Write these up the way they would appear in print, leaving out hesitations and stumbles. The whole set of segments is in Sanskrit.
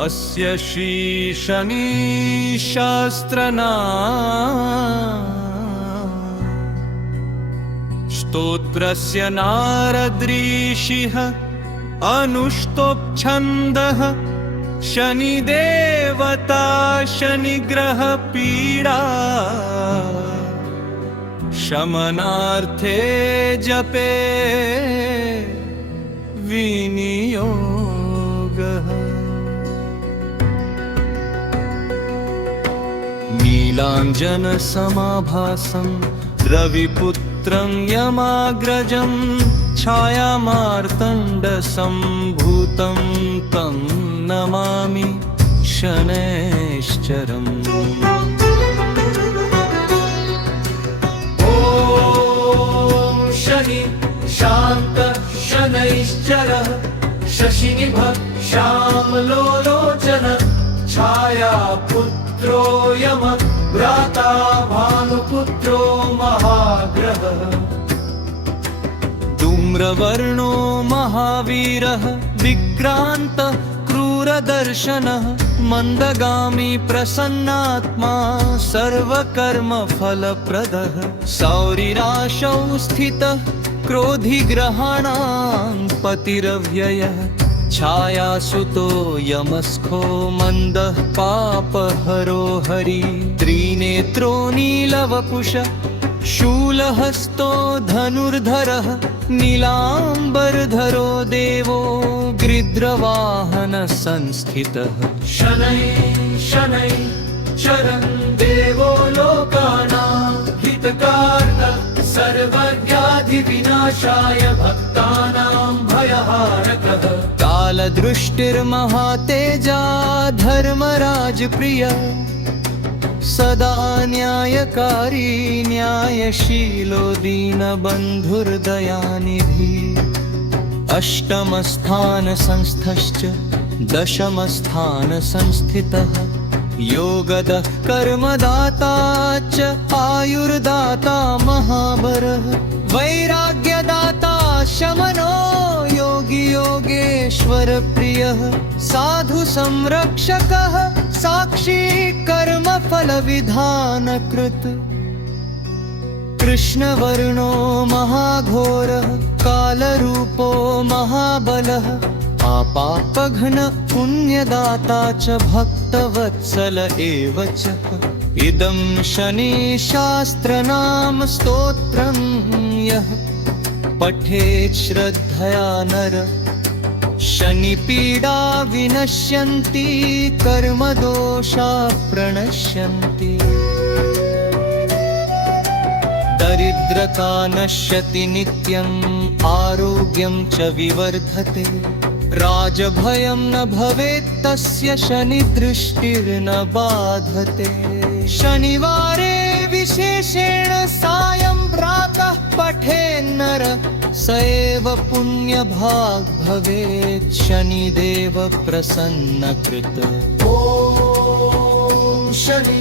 अस्य श्री शनिशास्त्रना स्तोत्रस्य नारदऋषिः अनुष्टोप्छन्दः शनिदेवता शनिग्रहपीडा शमनार्थे जपे विनियोगः। नीलाञ्जनसमाभासं रविपुत्रं यमाग्रजं छायामार्तण्डसम्भूतं तं नमामि शनैश्चरम्। शनि शांत शनैश्चरः शशिनिभः श्यामलोलोचन छाया पुत्रो यम भ्राता भानुपुत्रो महाग्रहः। धूम्रवर्णो महावीरः विक्रान्त क्रूरदर्शनः मन्दगामी प्रसन्नात्मा सर्वकर्मफलप्रदः। सौरिराशौ स्थितः क्रोधिग्रहाणां पतिरव्ययः छायासुतो यमस्खो मन्दः पापहरो हरि। त्रिनेत्रो नीलवपुष शूलहस्तो धनुर्धरः नीलाम्बरधरो देवो गृध्रवाहन संस्थितः। शनै चरन् देवो लोकानां हितकार्ता सर्वव्याधिविनाशाय भक्तानां भयहारकः। कालदृष्टिर्महातेजा धर्मराजप्रियः सदा न्यायकारी न्यायशीलो दीनबन्धुर्दयानिधि। अष्टमस्थानसंस्थश्च दशमस्थानसंस्थितः योगदः कर्मदाता च आयुर्दाता महाबलः। वैराग्यदाता शमनो योगी योगेश्वर प्रियः। साधु संरक्षकः साक्षी कर्मफल विधानकृत। कृष्णवर्णो महाघोरः कालरूपो महाबलः। आपापघ्न पुण्यदाता च भक्तवत्सल एव च। इदं शनिशास्त्रनाम स्तोत्रं यः पठेत् श्रद्धया नर शनिपीडा विनश्यन्ति कर्मदोषा प्रणश्यन्ति। दरिद्रता नश्यति नित्यम् आरोग्यं च विवर्धते। राजभयं न भवेत् तस्य शनिदृष्टिर्न बाधते। शनिवारे विशेषेण सायं प्रातः पठेन्नर स एव पुण्यभाग् भवेत् शनिदेव प्रसन्नकृत। ॐ शनि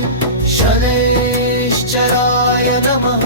शनैश्चराय नमः।